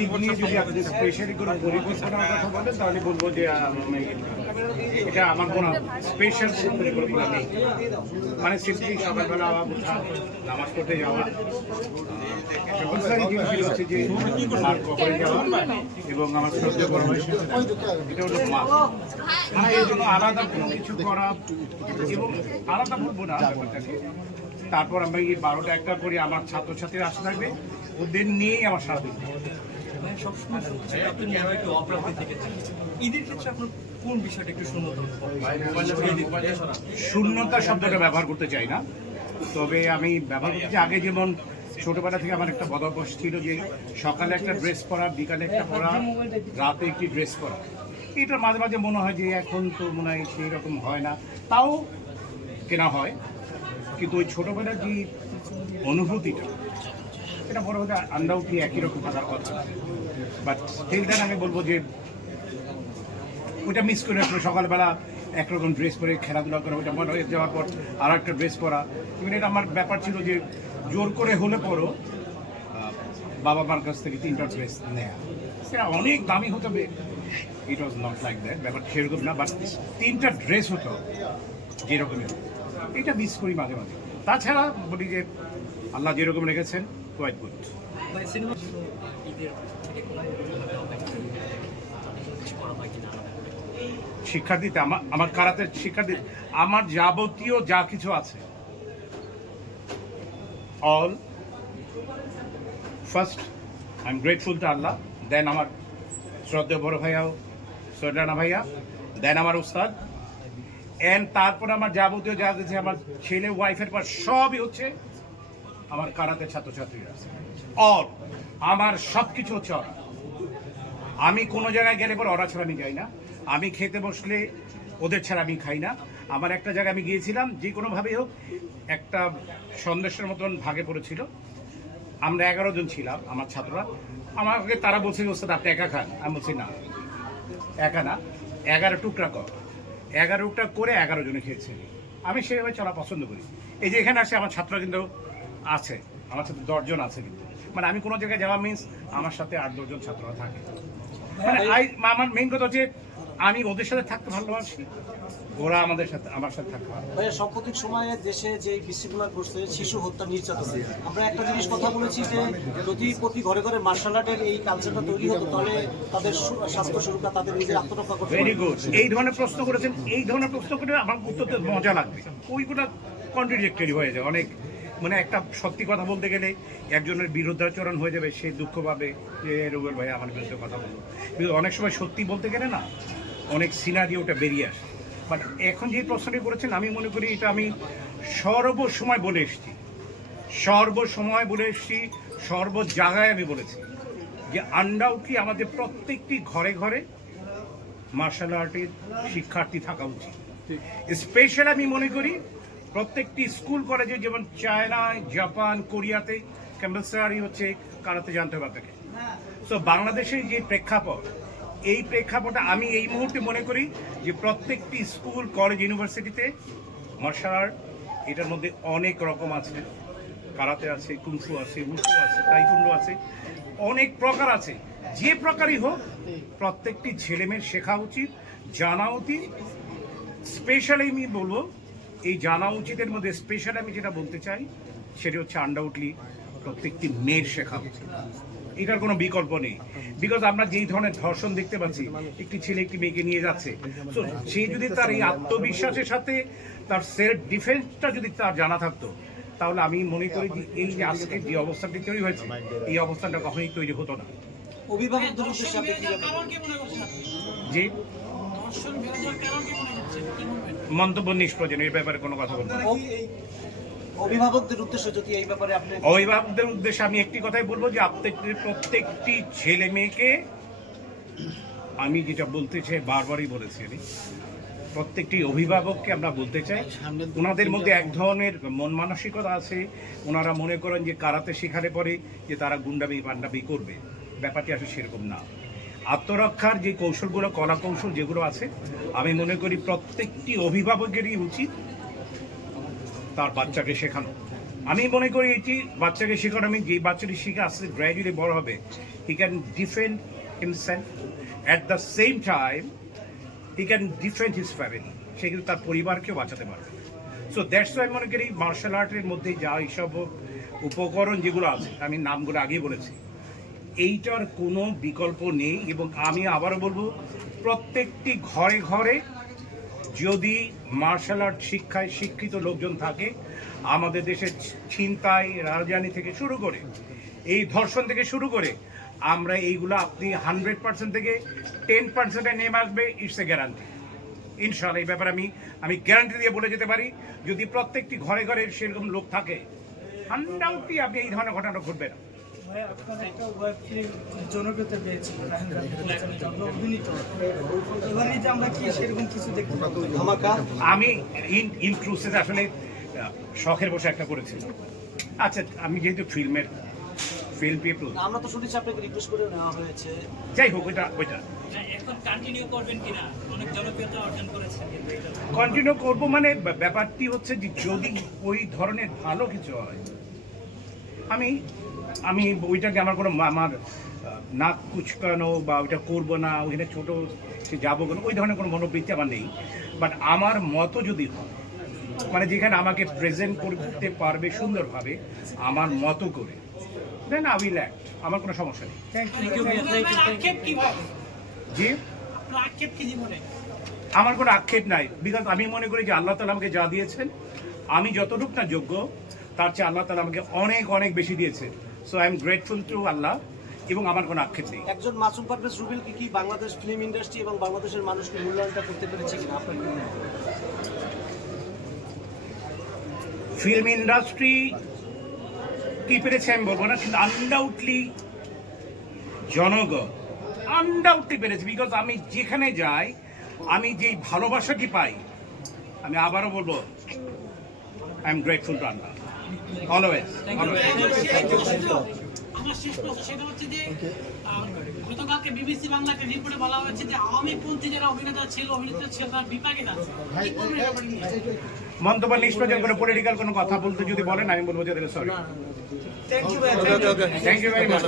ঈদ নিয়ে যদি আপনি স্পেশালি কোনো পরিকল্পনার কথা বলেন তাহলে বলবো যে এটা আমার কোনো স্পেশাল কোনো পরিকল্পনা নেই। মানে সিম্পলি সকালবেলা উঠা, নামাজ পড়তে যাওয়া, হচ্ছে যে মার কবরে যাওয়া এবং আমার শ্রদ্ধা করা হয় এটা হলো মা। এই জন্য আলাদা কোনো কিছু করা এবং আলাদা বলবো না ব্যাপারটাকে। তারপর আমরা এই 12টা 1টা করে আমার ছাত্রছাত্রীরা আসতে থাকবে, ওদের নিয়েই আমার সারাদিন। শূন্যতা শব্দটা ব্যবহার করতে চাই না, তবে আমি ব্যবহার করতে আগে যেমন ছোটবেলা থেকে আমার একটা বদভ্যাস ছিল যে সকালে একটা ড্রেস পরা, বিকালে একটা পরা, রাতে একটি ড্রেস পরা। এটা মাঝে মাঝে মনে হয় যে এখন তো মনে হয় সেই রকম হয় না, তাও কেনা হয়। কিন্তু ওই ছোটবেলার যে অনুভূতিটা, এটা বড় হতে আন্ডাউটলি একই রকম থাকার কথা। বাট স্টিল দেন আমি বলবো যে ওইটা মিস করে আসলে সকালবেলা একরকম ড্রেস পরে খেলাধুলা করা, ওইটা মনে হয়ে যাওয়ার পর আর একটা ড্রেস পরা। ইভেন এটা আমার ব্যাপার ছিল যে জোর করে হলে পরও বাবা মার কাছ থেকে 3টা ড্রেস নেয়া, সেটা অনেক দামি হতে হবে। ইট ওয়াজ নট লাইক দ্যাট, ব্যাপার সেরকম না। বাট 3টা ড্রেস হতো যেরকমই, এটা মিস করি মাঝে মাঝে। তাছাড়া বলি যে আল্লাহ যেরকম রেখেছেন কোয়াইট গুড। শিক্ষার্থীতে আমার কারাতের শিক্ষার্থী আমার যাবতীয় যা কিছু আছে all first I am grateful to Allah, then আমার শ্রদ্ধেয় বড় ভাইয়াও সৈরানা ভাইয়া, দেন আমার উস্তাদ, এন্ড তারপর আমার যাবতীয় যা কিছু আমার ছেলে ওয়াইফের পর সবই হচ্ছে আমার কারাতের ছাত্রছাত্রীরা। অল আমার সব কিছু হচ্ছে ওরা। আমি কোনো জায়গায় গেলে পর ওরা ছাড়া আমি যাই না, আমি খেতে বসলে ওদের ছাড়া আমি খাই না। আমার একটা জায়গায় আমি গিয়েছিলাম, যে কোনোভাবেই হোক একটা সন্দেশের মতন ভাগে পড়েছিল, আমরা 11 জন ছিলাম আমার ছাত্ররা। আমাকে তারা বলছে ওস্তাদ আপনি একা খান, আমি বলছি না একা না, 11 টুকরা কর। 11 টুকরা করে 11 জনে খেয়েছি। আমি সেভাবে চলা পছন্দ করি। এই যে এখানে আসে আমার ছাত্ররা কিন্তু আছে, আমার সাথে 10 জন আছে, কিন্তু মানে আমি কোনো জায়গায় যাওয়া মিন্স আমার সাথে 8-10 জন ছাত্ররা থাকে। মানে আমার মেইন কথা হচ্ছে আমি ওদের সাথে থাকতে ভালোবাসি, ওরা আমার সাথে থাকতে ভালো। ভাইয়া সাম্প্রতিক সময়ে দেশে যে বিশৃঙ্খলা ঘটছে, শিশু হত্যা, নির্যাতন, আমরা একটা জিনিস কথা বলেছি যে যদি প্রতি ঘরে ঘরে মার্শাল আর্টের এই কালচারটা তৈরি হতো তাহলে তাদের স্বাস্থ্য সুরক্ষা, তাদের নিজের আত্মরক্ষা করতে। ভেরি গুড, এই ধরনের প্রশ্ন করেছেন। এই ধরনের প্রশ্ন করে আমার উত্তরতে মজা লাগবে। ওইগুলো কন্ট্রাডিক্টরি হয়ে যায় অনেক। মানে একটা সত্যি কথা বলতে গেলে একজনের বিরুদ্ধাচরণ হয়ে যাবে, সে দুঃখ পাবে যে রুবেল ভাই আমার বিরুদ্ধে কথা বললো। কিন্তু অনেক সময় সত্যি বলতে গেলে না অনেক সিনারিওটা বেরিয়ে আসে। বাট এখন যে প্রশ্নটি করেছেন আমি মনে করি এটা আমি সর্বসময় বলে এসেছি, সর্ব জায়গায় আমি বলেছি যে আনডাউটলি আমাদের প্রত্যেকটি ঘরে ঘরে মার্শাল আর্টের শিক্ষার্থী থাকা উচিত। স্পেশাল আমি মনে করি প্রত্যেকটি স্কুল কলেজে, যেমন চায়না, জাপান, কোরিয়াতে কম্পালসারি হচ্ছে কারাতে জানতে হবে আপনাকে। সো বাংলাদেশের যে প্রেক্ষাপট, এই প্রেক্ষাপটে আমি এই মুহূর্তে মনে করি যে প্রত্যেকটি স্কুল কলেজ ইউনিভার্সিটিতে মার্শাল আর্ট, এটার মধ্যে অনেক রকম আছে। কারাতে আছে, কুংফু আছে, উশু আছে, তাইকুন্ডো আছে, অনেক প্রকার আছে। যে প্রকারই হোক প্রত্যেকটি ছেলেমেয়ের শেখা উচিত, জানা উচিত। স্পেশালি আমি বলবো এই জানা উচিতের মধ্যে স্পেশাল আমি যেটা বলতে চাই সেটা হচ্ছে আনডাউটলি প্রত্যেকটি মেয়ের শেখা উচিত। এটার কোনো বিকল্প নেই। বিকজ আমরা যেই ধরনের ধর্ষণ দেখতে পাচ্ছি, একটি ছেলে একটি মেয়েকে নিয়ে যাচ্ছে, তো সে যদি তার এই আত্মবিশ্বাসের সাথে তার সেলফ ডিফেন্সটা যদি তার জানা থাকতো, তাহলে আমি মনে করি যে এই যে আজকে যে অবস্থাটি তৈরি হয়েছে, এই অবস্থানটা কখনোই তৈরি হতো না। অভিভাবকদের উদ্দেশ্যে আপনি কি জি মন্তব্য নিষ্প্রয়োজন, এই ব্যাপারে কোনো কথা বলবো না। অভিভাবকদের উদ্দেশ্যে যদি এই ব্যাপারে আপনি অভিভাবকদের উদ্দেশ্যে আমি একটি কথাই বলবো যে প্রত্যেকটি ছেলে মেয়েকে, আমি যেটা বলতে চাই বারবারই বলেছি, আমি প্রত্যেকটি অভিভাবককে আমরা বলতে চাই ওনাদের মধ্যে এক ধরনের মন মানসিকতা আছে। ওনারা মনে করেন যে কারাতে শেখালে পরে যে তারা গুন্ডামি পান্ডামি করবে, ব্যাপারটি আসলে সেরকম না। আত্মরক্ষার যে কৌশলগুলো, কলা কৌশল যেগুলো আছে, আমি মনে করি প্রত্যেকটি অভিভাবকেরই উচিত তার বাচ্চাকে শেখানো। আমি মনে করি এটি বাচ্চাকে শেখানো, আমি যে বাচ্চাটি শিখে আসতে গ্র্যাজুয়ালি বড় হবে, he can defend himself, at the same time he can defend his family, সে কিন্তু তার পরিবারকেও বাঁচাতে পারবে। সো দ্যাটস ওয়াই মনে করি মার্শাল আর্টের মধ্যে যা এইসব উপকরণ যেগুলো আছে, আমি নামগুলো আগেই বলেছি, এইটার কোনো বিকল্প নেই। এবং আমি আবারও বলবো, প্রত্যেকটি ঘরে ঘরে যদি মার্শাল আর্ট শিক্ষায় শিক্ষিত লোকজন থাকে, আমাদের দেশে ছিনতাই রাজধানী থেকে শুরু করে এই ধর্ষণ থেকে শুরু করে আমরা এইগুলো আপনি 100% থেকে 10%-এ নেমে আসবে, ইটস এ গ্যারান্টি। ইনশাআল্লাহ এই ব্যাপারে আমি গ্যারান্টি দিয়ে বলে যেতে পারি, যদি প্রত্যেকটি ঘরে ঘরে সেরকম লোক থাকে, আনডাউটলি আপনি এই ধরনের ঘটনা ঘটবে না। আপনার একটা ওয়েব ফিল্ম জনপ্রিয়তা পেয়েছে, অভিনীত, এবারে যে আমরা কি সেরকম কিছু দেখতে পাবো? ধামাকা আমি ইনক্লুসিভ আসলে শখের বসে একটা করেছিলাম। আচ্ছা, আমি যেহেতু ফিল্ম পিপল, আমরা তো শুনেছি আপনাকে রিকোয়েস্ট করে নেওয়া হয়েছে। যাই হোক, ওইটা এখন কন্টিনিউ করবেন কিনা? অনেক জনপ্রিয়তা অর্জন করেছে, কন্টিনিউ করবো। মানে ব্যাপারটি হচ্ছে যে যদি ওই ধরনের ভালো কিছু হয়, আমি ওইটাকে আমার কোনো আমার নাক কুচকানো বা ওইটা করবো না, ওইখানে ছোট সে যাবো কোনো, ওই ধরনের কোনো মনোবৃত্তি আমার নেই। বাট আমার মতো যদি হয়, মানে যেখানে আমাকে প্রেজেন্ট করতে পারবে সুন্দরভাবে আমার মতো করে, দেন আই উইল অ্যাক্ট, আমার কোনো সমস্যা নেই। আক্ষেপ কি ভাই? জি, আপনার আক্ষেপ কি জীবনে? আমার কোনো আক্ষেপ নাই, বিকজ আমি মনে করি যে আল্লাহ তাআলা আমাকে যা দিয়েছেন, আমি যতটুকু না যোগ্য, তার চেয়ে আল্লাহ তাআলা আমাকে অনেক অনেক বেশি দিয়েছে। So I am grateful to Allah, এবং আমার কোনো আক্ষেপ নেই। একজন মাসুম পারভেজ রুবেল কি বাংলাদেশ ফিল্ম ইন্ডাস্ট্রি এবং বাংলাদেশের মানুষকে মূল্যায়নটা করতে পেরেছে কিনা আপনার কি মনে হয়? ফিল্ম ইন্ডাস্ট্রি কি পেরেছে আমি বলবো না, কিন্তু আনডাউটলি জনগণ আনডাউটলি পেরেছে। বিকজ আমি যেখানে যাই, আমি যেই ভালোবাসাটি পাই, আমি আবারও বলবো I am grateful to Allah always. আমার শেষ প্রশ্ন সেটা হচ্ছে যে গতকালকে বিবিসি বাংলা একটা রিপোর্টে বলা হয়েছে যে আওয়ামী পন্থী যারা অভিনেতা ছিল তারা বিপাকে আছে। কি করবেন এই ব্যাপারে নিয়ে? মন্তব্য নিষ্প্রয়োজন কোনো পলিটিক্যাল কোনো কথা বলতে যদি বলেন, আমি বলবো যে সরি। থ্যাংক ইউ ভাই। Thank you very much.